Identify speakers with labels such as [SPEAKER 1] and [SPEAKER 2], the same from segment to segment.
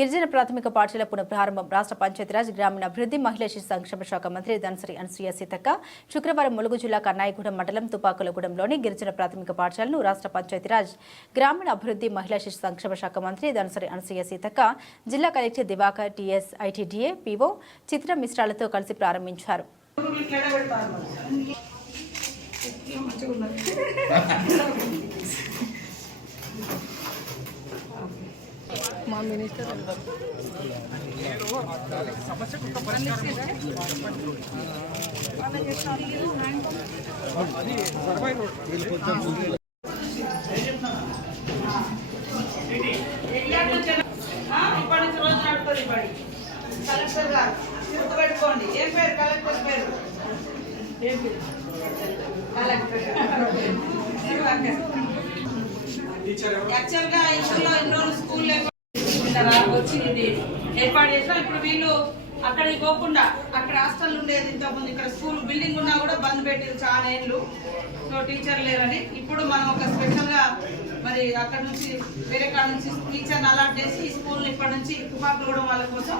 [SPEAKER 1] గిరిజన ప్రాథమిక పాఠశాల పునఃప్రారంభం రాష్ట్ర పంచాయతీరాజ్ గ్రామీణాభివృద్ధి మహిళా శిశు సంక్షేమ శాఖ మంత్రి ధనశ్రీ అనసూయ సీతక్క శుక్రవారం ములుగు జిల్లా కన్నాయిగూడెం మండలం తుపాకులగూడెంలోని గిరిజన ప్రాథమిక పాఠశాలను రాష్ట్ర పంచాయతీరాజ్ గ్రామీణాభివృద్ధి మహిళా శిశు సంక్షేమ శాఖ మంత్రి ధనశ్రీ అనసూయ సీతక్క జిల్లా collector Divakar TS ITDA PO Chitra మిశ్రాలతో కలిసి ప్రారంభించారు.
[SPEAKER 2] ఆ, నడుపుతుంది బడి కలెక్టర్ గారు గుర్తుపెట్టుకోండి ఏం పేరు కలెక్టర్ పేరు ఏం పేరు కలెక్టర్ యాక్చువల్గా ఈ ఊళ్ళో ఎన్ని రోజులు స్కూల్ లేకుండా వచ్చి ఇది ఏర్పాటు చేసినా ఇప్పుడు వీళ్ళు అక్కడికి పోకుండా అక్కడ హాస్టల్ ఉండేది ఇంతకుముందు. ఇక్కడ స్కూల్ బిల్డింగ్ ఉన్నా కూడా బంద్ పెట్టింది చాలా ఏళ్ళు. సో టీచర్ లేరని. ఇప్పుడు మనం ఒక స్పెషల్గా మరి అక్కడ నుంచి వేరే కాడ నుంచి టీచర్ని అలాట్ చేసి ఈ స్కూల్ ఇప్పటి నుంచి తుపాకులు కూడా వాళ్ళ కోసం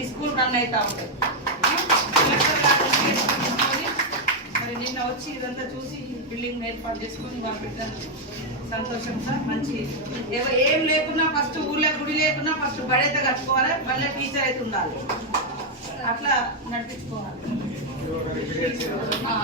[SPEAKER 2] ఈ స్కూల్ రన్ అవుతా ఉంటుంది వచ్చి ఇదంతా చూసి బిల్డింగ్ ఏర్పాటు చేసుకొని పంపించాను సంతోషం సార్ మంచి ఏం లేకున్నా ఫస్ట్ ఊళ్ళో గుడి లేకున్నా ఫస్ట్ బడి అయితే కట్టుకోవాలి మళ్ళీ టీచర్ అయితే ఉండాలి. అట్లా నడిపించుకోవాలి.